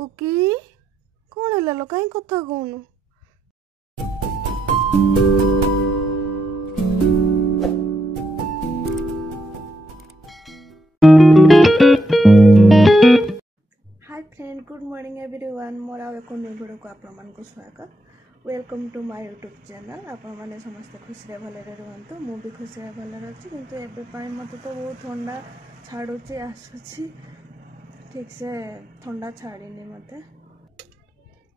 Cookie कौन है लो कहीं कथा कहूनु hi friend good morning everyone मोर आउ एक न्यू वीडियो को आपण मानक स्वागत welcome to my YouTube channel आपण माने समस्त खुशी भले रुहतु मु भी खुशी भले अच्छी किंतु एबे पाई मत तो बहुत ठंडा छाड़ुची आसुची ठीक से ठंडा छाड़ीनी मत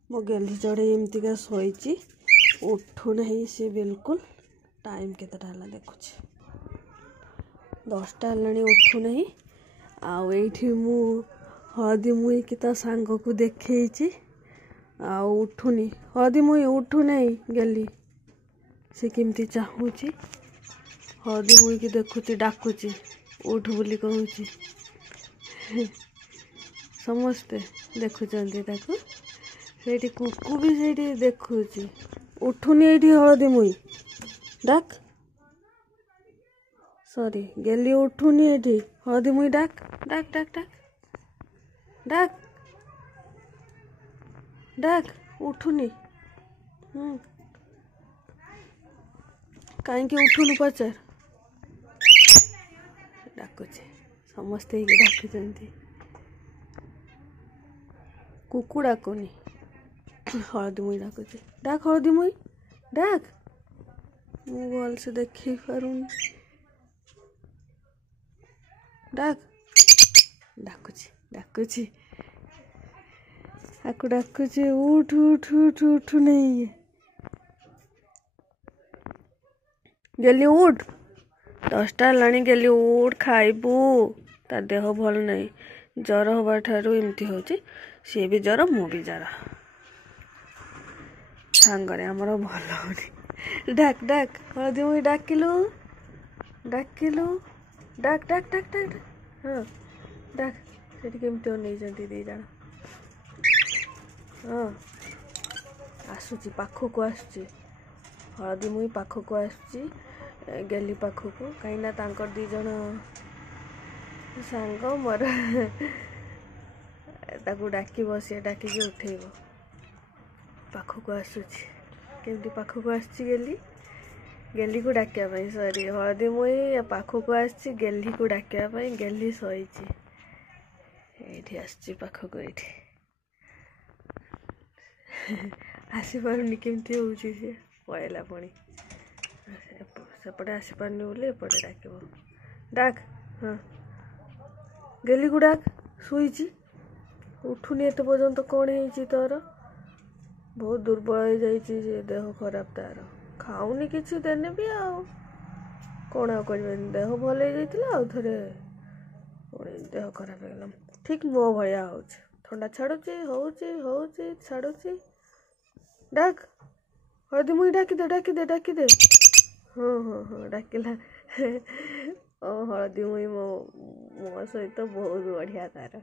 मो गेली चढ़े एमतीका शोची उठू नहीं सी बिल्कुल टाइम केतटा है देखुच 10टा है उठू नहीं आठी मु हळदी मुई कि ता सांग को देखी उठुनी हळदी मुई उठू नहीं गेली से केमती चाहूची हळदी मुई की देखुची डाकुची उठ बोली कहूची समस्ते देखुचंती ताकू सेठी कुकू भी सेठी देखुची उठुनी एठी हळदी मुई डाक सॉरी गेली उठुनी एठी हळदी मुई डाक डाक डाक डाक डाक डाक उठुनी कहीं उठुनु पचार डाकुचे समस्ते डाकुचंती कुकू डाकुनी हळदी मुई डाकुचे डाक हळदी मुई डाक मु भल से देखी पारुनी डाक डाकुची डाकुची आकु डाकुची उठ उठ उठ उठ नहीं गेली उठ 10टा है गेली उठ खाइबू ता देह भल नहीं जर हवा ठारू एमती होची सी भी जर मु भी जर सांगरे आमर भल होनी डाक डाक हळदी मुई डाकिलु डाकिलु डाक डाक डाक डाक हाँ डाक सेठी केमती नहीं जंती दी जण हाँ आसुची पाखक आसुची हळदी मुई पाखक आसुची गेली पाखक कहीं तांकर दी जण सांग मोर ताकू डाकिब सी डाकिकी उठेब पाखक आसुची केमती पाखक आसुची गेली गेली को डाकिया सॉरी हळदी मुई पाखक आसुची गेली को डाकिया गेली शोची एठी आसुची पाखक एठी आसी पारुनी केमती होउची से पळेला पुणी सेपटे आसी पारुनी बोले एपटे डाकिब डाक हाँ गेली को डाक शुईची उठुनी एत पर्यंत कौन है तोर बहुत दुर्बल हो जाइए देह खराब तार खाऊनी किसी देने भी कौन कर देह भल हो थे देह खराब हो ठीक मो भाया हो ठंडा छाड़ुची होची छाड़ुची डाक हळदी मुई डाकिदे डाकिदे डाकिदे हाँ हाँ हाँ डाकिला ओ हळदी मुई मो मो सहित बहुत बढ़िया तार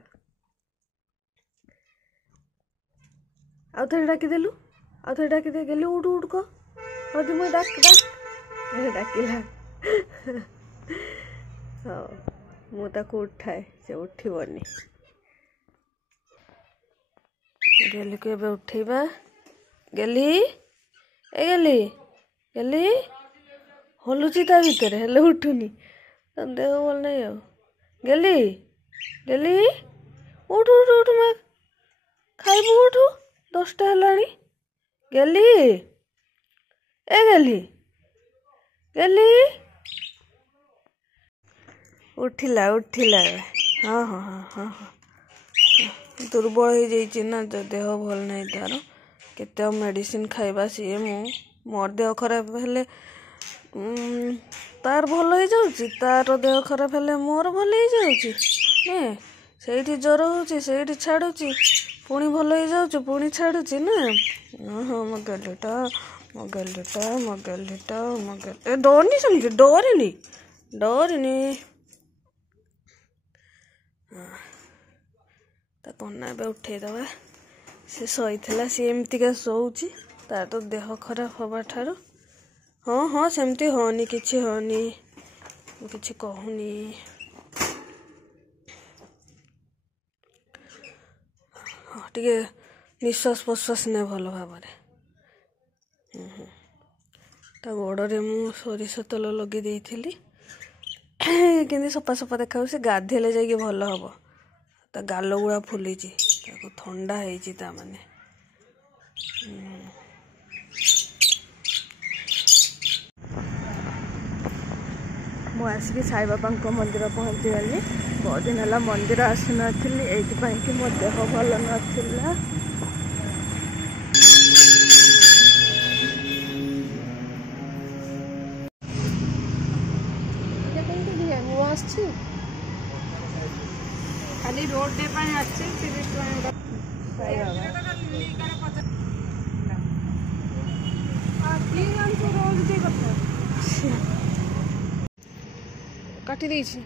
आउ थे डाकिदेलु आउ थे डाकिदे गेली उठ उठ को हळदी मुई डाक डाक डाकिला हाँ मु ताकू उठाए से उठिबनी गेली को एबे उठेबा गेली ए गेली गेली हलुची ता भीतर हेले उठुनी देह भल नहीं आ गेली गेली उठ उठ उठ मैं खाइबू उठू 10टा है गेली ए गेली गेली उठिला उठिला हाँ हाँ हाँ हाँ हाँ दुर्बल हो जाइए ना जो देह भल नहीं तार केते मेडिसिन खाइबा सी मोर देह खराब हेले तार भल हो जाउची तार देह खराब हेले मोर भल हो जाउची सेठी ज्वर होची सेठी छाड़ुची पुणी भल हो जाउची पुणी छाड़ुची ना हाँ मगेलीटा मगेलीटा मगेलीटा मगेल डरनी समझी डरनी डरनी कन्ना ए उठेदबा से शोला सी एमतीका शोची तार तो देह खराब हवा ठारू हाँ हाँ सेमती होनी किछि होनी किछि कहूनी हाँ टिके निश्वास प्रश्वास ने भल भाव गोड़े मु सोरिष तेल लगे देइथिली कि सफा सफा देखा से गाधेले जाइए भल हम ता गाल गुड़ा फुली थंडा है माने मु आसिक साई बाबा मंदिर पहुँची गली बहुत दिन है मंदिर आसुन कि मो देह भल नाला खाली रोड डे अच्छे 30 काटी देछि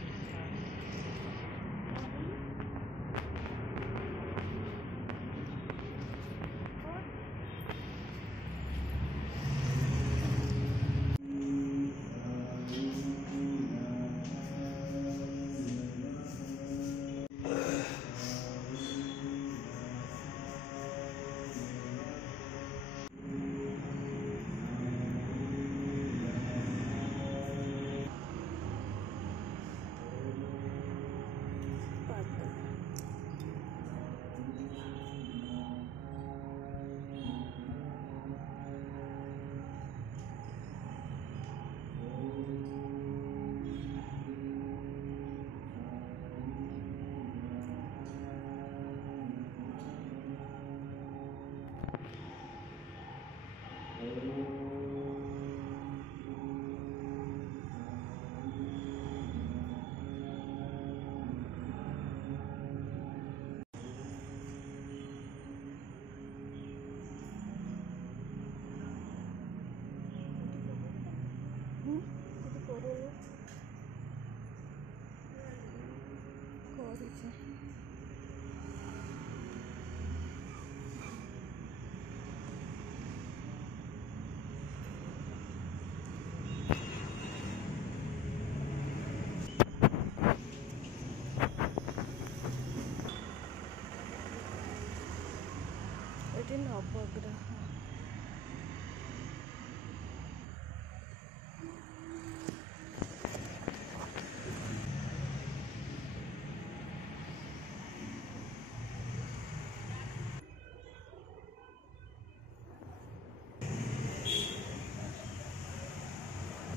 नवग्रह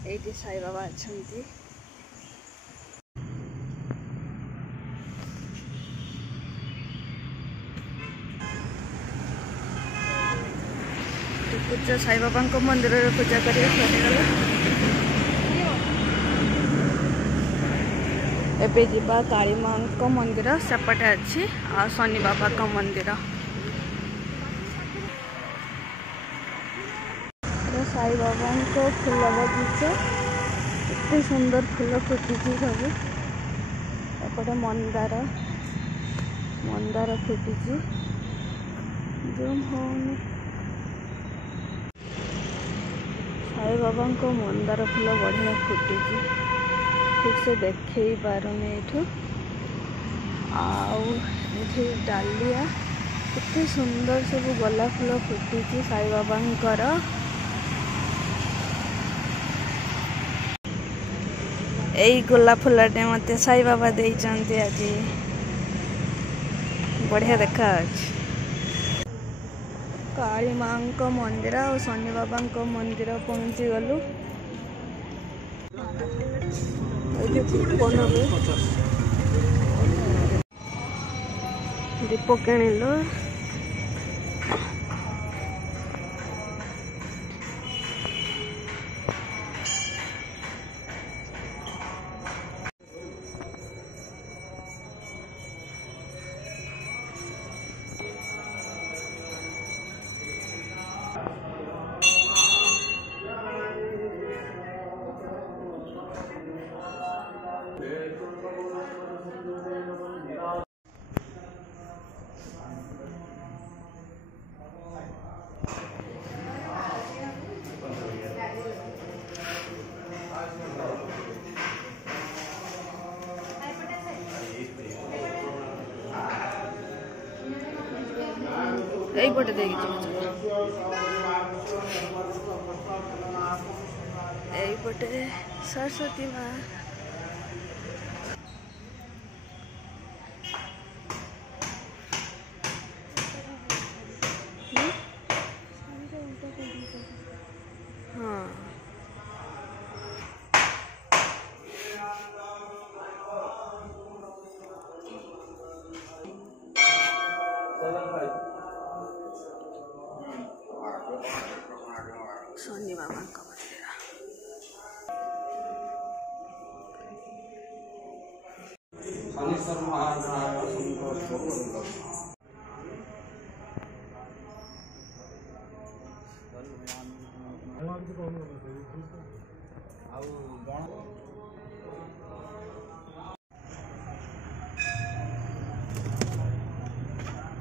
ये साई बाबा अच्छा पूजा साई बाबा मंदिर में पूजा करिए सरीगला एबे जीवा काली माँ मंदिर सेपटे अच्छी आ शनि बाबा का मंदिर साई बाबा को फूल बगीचा इतने सुंदर फूल फुटी सब एपटे मंदार मंदार फुटी जूम होनी साई बाबा को मंदार फूल बढ़िया फुटी ठीक से देखे पारुनी एठू आठी डालिया कितने सुंदर सब गोलाप फूल फुटी साई बाबा यही गोलाप फूलटे मत साई बाबा देइचंती आज बढ़िया देखा काली माँ को मंदिर और शनि बाबा को मंदिर पहुंची गलु दीप किणिलु এইপଟେ ଦେଇକି ଯିବ এইପଟେ ସରସ୍ୱତୀ ମା ହଁ ଶନି ବାବାଙ୍କ ମନ୍ଦିର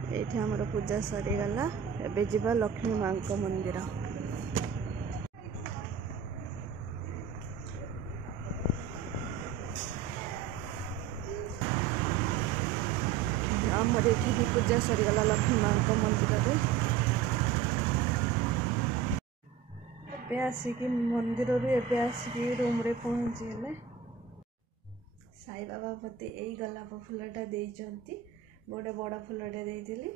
ଏଇଠି ଆମର ପୂଜା ସରିଗଲା ଏବେ ଯିବା ଲକ୍ଷ୍ମୀ ମାଙ୍କ ମନ୍ଦିର ଆମର ଏଠି ବି ପୂଜା ସରିଗଲା ଲକ୍ଷ୍ମୀ ମାଙ୍କ ମନ୍ଦିରରେ ଏବେ ଆସିକି ମନ୍ଦିରରୁ ଏବେ ଆସିକି ରୁମ୍ରେ ପହଞ୍ଚିଗଲେ ସାଇ ବାବା ମୋତେ ଏଇ ଗୋଲାପ ଫୁଲଟା ଦେଇଛନ୍ତି ଗୋଟେ ବଡ଼ ଫୁଲଟେ ଦେଇଥିଲି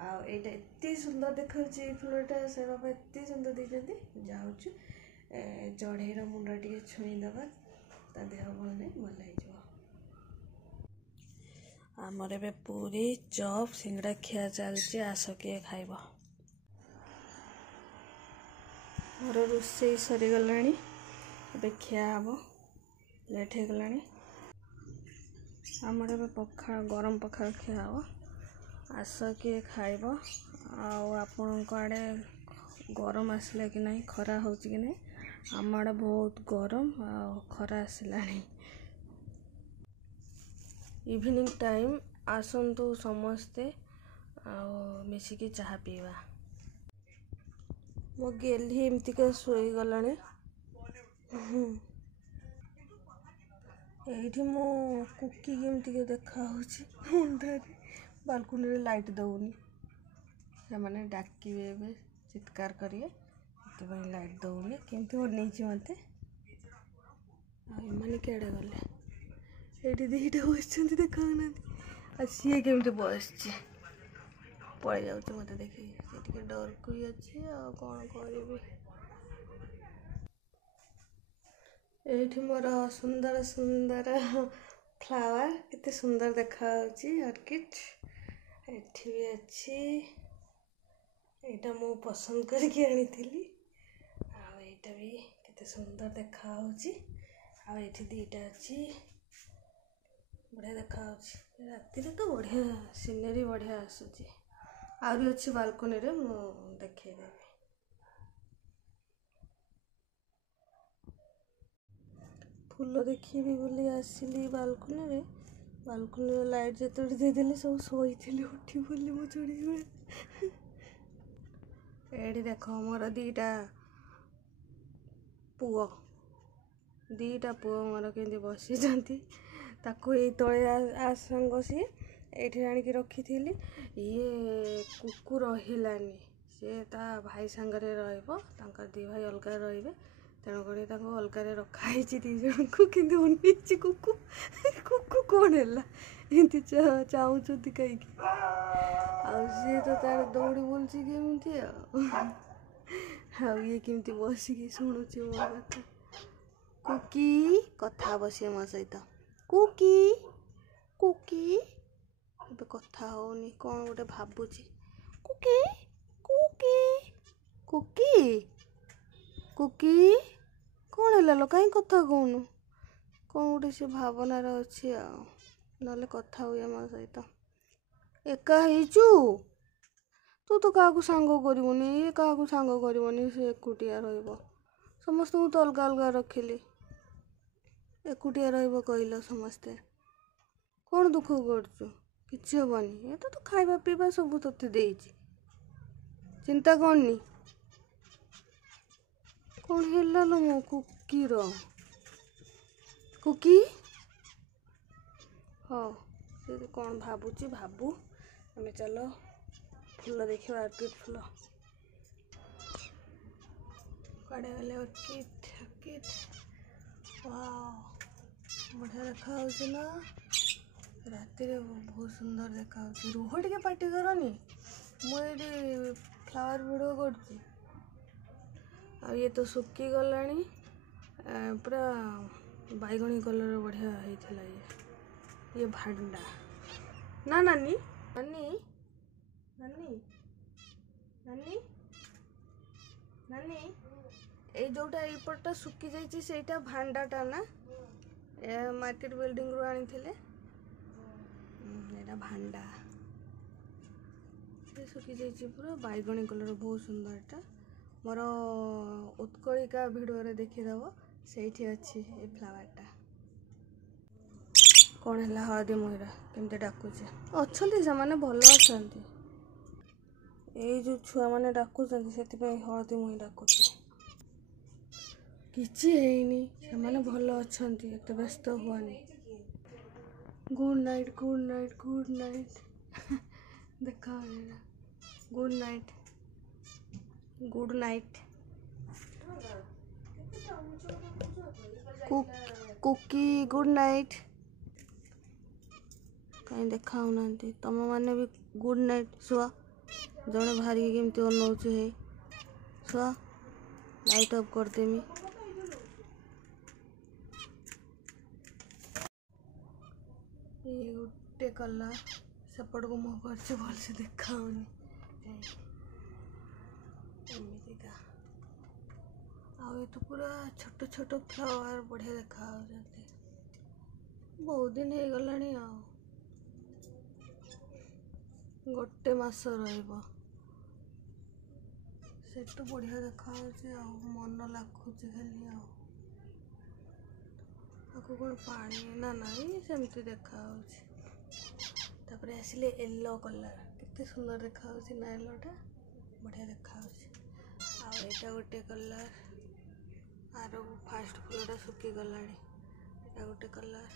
ଆଉ ଏଇଟା ଏତେ ସୁନ୍ଦର ଦେଖାଉଛି ଏଇ ଫୁଲଟା ସାଇ ବାବା ଏତେ ସୁନ୍ଦର ଦେଇଛନ୍ତି ଯାଉଛୁ ଚଢ଼େଇର ମୁଣ୍ଡ ଟିକେ ଛୁଇଁଦେବା ତା ଦେହ ଭଲ ନାହିଁ ଭଲ ହେଇଯିବ ଆମର ଏବେ ପୁରୀ ଚପ୍ ସିଙ୍ଗଡ଼ା ଖିଆ ଚାଲିଛି ଆସ କିଏ ଖାଇବ ମୋର ରୋଷେଇ ସରିଗଲାଣି ଏବେ ଖିଆ ହେବ ଲେଟ୍ ହେଇଗଲାଣି ଆମର ଏବେ ପଖାଳ ଗରମ ପଖାଳ ଖିଆ ହେବ ଆସ କିଏ ଖାଇବ ଆଉ ଆପଣଙ୍କ ଆଡ଼େ ଗରମ ଆସିଲା କି ନାହିଁ ଖରା ହେଉଛି କି ନାହିଁ ଆମ ଆଡ଼େ ବହୁତ ଗରମ ଆଉ ଖରା ଆସିଲାଣି ଇଭିନିଂ ଟାଇମ୍ ଆସନ୍ତୁ ସମସ୍ତେ ଆଉ ମିଶିକି ଚାହା ପିଇବା ମୋ ଗେଲି ଏମିତିକା ଶୋଇଗଲାଣି ଏଇଠି ମୋ କୁକି କେମିତିକା ଦେଖାହେଉଛି ଅନ୍ଧାରେ ବାଲକୁନିରେ ଲାଇଟ୍ ଦେଉନି ସେମାନେ ଡାକିବେ ଏବେ ଚିତ୍କାର କରିବେ ସେଥିପାଇଁ ଲାଇଟ୍ ଦେଉନି କେମିତି ଅନେଇଛି ମୋତେ ଆଉ ଏମାନେ କୁଆଡ଼େ ଗଲେ ଏଇଠି ଦୁଇଟା ବସିଛନ୍ତି ଦେଖାଉନାହାନ୍ତି ଆଉ ସିଏ କେମିତି ବସିଛି ପଳେଇ ଯାଉଛି ମୋତେ ଦେଖିକି ସେ ଟିକେ ଡରକୁଇ ଅଛି ଆଉ କ'ଣ କରିବି ଏଇଠି ମୋର ସୁନ୍ଦର ସୁନ୍ଦର ଫ୍ଲାୱାର କେତେ ସୁନ୍ଦର ଦେଖାଯାଉଛି ଅର୍କିଡ୍ ଏଠି ବି ଅଛି ଏଇଟା ମୁଁ ପସନ୍ଦ କରିକି ଆଣିଥିଲି ଆଉ ଏଇଟା ବି କେତେ ସୁନ୍ଦର ଦେଖାଯାଉଛି ଆଉ ଏଇଠି ଦୁଇଟା ଅଛି ବଢ଼ିଆ ଦେଖାଯାଉଛି ରାତିରେ ତ ବଢ଼ିଆ ସିନେରୀ ବଢ଼ିଆ ଆସୁଛି ଆହୁରି ଅଛି ବାଲକୋନିରେ ମୁଁ ଦେଖେଇଦେବି ଫୁଲ ଦେଖିବି ବୋଲି ଆସିଲି ବାଲକୋନିରେ ଲାଇଟ୍ ଯେତେବେଳେ ଦେଇଦେଲି ସବୁ ଶୋଇଥିଲି ଉଠି ବୋଲି ମୁଁ ଚଢ଼ିକି ଏଇଠି ଦେଖ ମୋର ଦିଟା ପୁଅ ମୋର କେମିତି ବସିଛନ୍ତି ତାକୁ ଏଇ ତଳେ ସାଙ୍ଗ ସିଏ ଏଇଠି ଆଣିକି ରଖିଥିଲି ଇଏ କୁକୁ ରହିଲାନି ସିଏ ତା ଭାଇ ସାଙ୍ଗରେ ରହିବ ତାଙ୍କର ଦୁଇ ଭାଇ ଅଲଗା ରହିବେ ତେଣୁକରି ତାଙ୍କୁ ଅଲଗାରେ ରଖା ହେଇଛି ଦୁଇ ଜଣଙ୍କୁ କିନ୍ତୁ ଅନେଇଛି କୁକୁ କ'ଣ ହେଲା ଏମିତି ଚାହୁଁଛନ୍ତି କାହିଁକି ଆଉ ସିଏ ତ ତାର ଦୌଡ଼ି ବୁଲୁଛି କେମିତି ଆଉ ଇଏ କେମିତି ବସିକି ଶୁଣୁଛି ମୋ କଥା କୁକି କଥା ହବ ସିଏ ମୋ ସହିତ କୁକି ଏବେ କଥା ହେଉନି କ'ଣ ଗୋଟେ ଭାବୁଛି କୁକି କ'ଣ ହେଲା ଲୋ କାହିଁ କଥା କହୁନୁ କ'ଣ ଗୋଟେ ସେ ଭାବନାରେ ଅଛି ଆଉ ନହେଲେ କଥା ହୁଏ ମୋ ସହିତ ଏକା ହେଇଛୁ ତୁ ତ କାହାକୁ ସାଙ୍ଗ କରିବୁନି ସେ ଏକୁଟିଆ ରହିବ ସମସ୍ତଙ୍କୁ ତ ଅଲଗା ଅଲଗା ରଖିଲି ଏକୁଟିଆ ରହିବ କହିଲ ସମସ୍ତେ କ'ଣ ଦୁଃଖ କରୁଛୁ କିଛି ହେବନି ଏ ତ ଖାଇବା ପିଇବା ସବୁ ତୋତେ ଦେଇଛି ଚିନ୍ତା କରନି କ'ଣ ହେଲା ଲୋ ମୋ କୁକିର କୁକି ହଉ ସେ କ'ଣ ଭାବୁଛି ଭାବୁ ଆମେ ଚାଲ फूल देखिए अर्किड फूल कड़े गले अर्किड अर्किड वाओ बढ़िया देखा ना राति बहुत सुंदर देखा रुह टे पार्टी करनी मुझे फ्लावर वीडियो कर ये तो सुखी गलानी पूरा बैगणी कलर बढ़िया होता ये भांडा ना नानी नानी नानी नानी नानी ये जोटा यपटा सुखी जाइए सेटा भांडाटा ना मार्केट बिल्डिंग रू आनी थे एटा भांडा से सुखी जाइए पूरा बैगणी कलर बहुत सुंदर एटा मोर उत्कलिका वीडियो रे देखिदेव से अच्छी ये फ्लावरटा कौन है हळदी मुहीरा केमती डाकुचे अच्छा से भल अच्छा ये जो छुआ मैंने डाकुच से हळदी मुही डाकुचे किसी है भल अच्छा एत व्यस्त हुआनी good night good night good night देखा गुड नाइट गुड नाइट कुकी गुड नाइट कहीं देखा तुम मैंने भी गुड नाइट शुआ जड़े बाहर केमती अनौच है शुआ लाइट ऑफ करदेमी ये गोटे कलर सेपट को मुँह कर भल से देखा एमतीका तो पूरा छोट छोट फ्लावर बढ़िया देखा बहुत दिन हो गलानी गोटे मास रही बढ़िया देखा मन लगुच खाली आपको कौन पानी ना नहीं सेमती देखा तापर आसिले येलो कलर कितने सुंदर देखा ना येलोटा बढ़िया देखा आईटा गोटे कलर आर फास्ट फूलटा सुखी गलानी एटा गोटे कलर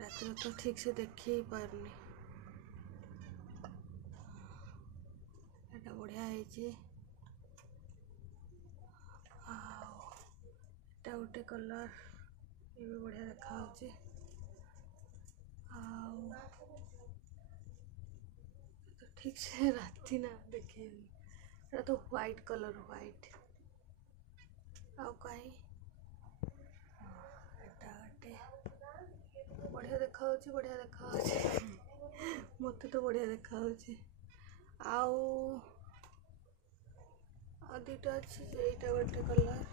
रात तो ठीक से देखी पारनी एटा बढ़िया है गोटे कलर ये भी बढ़िया देखा तो ठीक से राति ना देखे तो व्हाइट कलर व्हाइट आउ कहीं बढ़िया देखा बढ़िया देखा मत तो बढ़िया देखा आउ दुटा अच्छे यहीटा गोटे कलर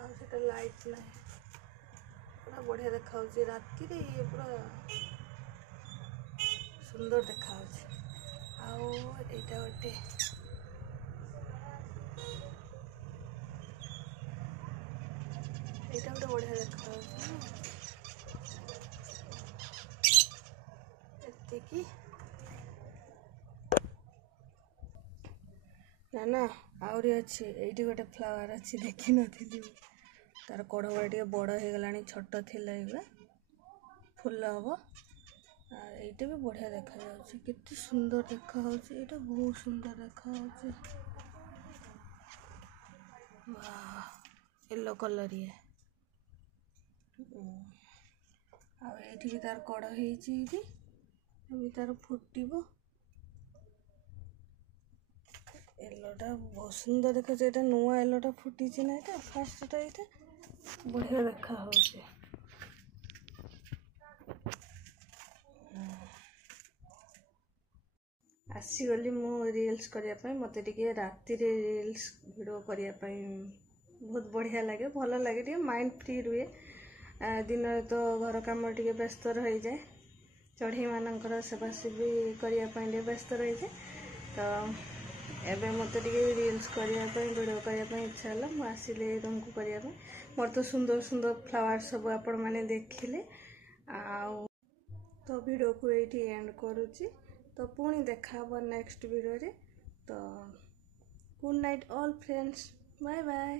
आटा लाइट ना पूरा बढ़िया देखा राति ये पूरा सुंदर देखा आईटा गोटे यहाँ गोटे बढ़िया देखा एतिकी ना ना आहरी अच्छी ये गोटे फ्लावर अच्छी देखी नी तार कड़ बड़ा बड़ हो गला छोट थी फुल हम ये भी बढ़िया देखा केते सुंदर देखा ये बहुत सुंदर देखा येलो कलर ये आठी तार कड़ हो तार फुटब येलोटा बहुत सुंदर देखा ये नुआ येलोटा फुटी ना ये फास्टा ये बढ़िया देखा आसीगली मु रील्स करने मत राति रील्स वीडियो करने बहुत बढ़िया लगे भल लगे माइंड फ्री रुए दिन तो घर कम टे व्यस्त रही जाए चढ़ई मानकर सेवासेवी करने व्यस्त रही जाए तो एवं मत रील्स करने वीडियो करने इच्छा है मुझे तुमको करने मोर तो सुंदर सुंदर फ्लावर सब आपण मैंने देखिले तो वीडियो को ये एंड करुच्ची तो पुणी देखा नेक्स्ट वीडियो रे तो good night all friends bye bye.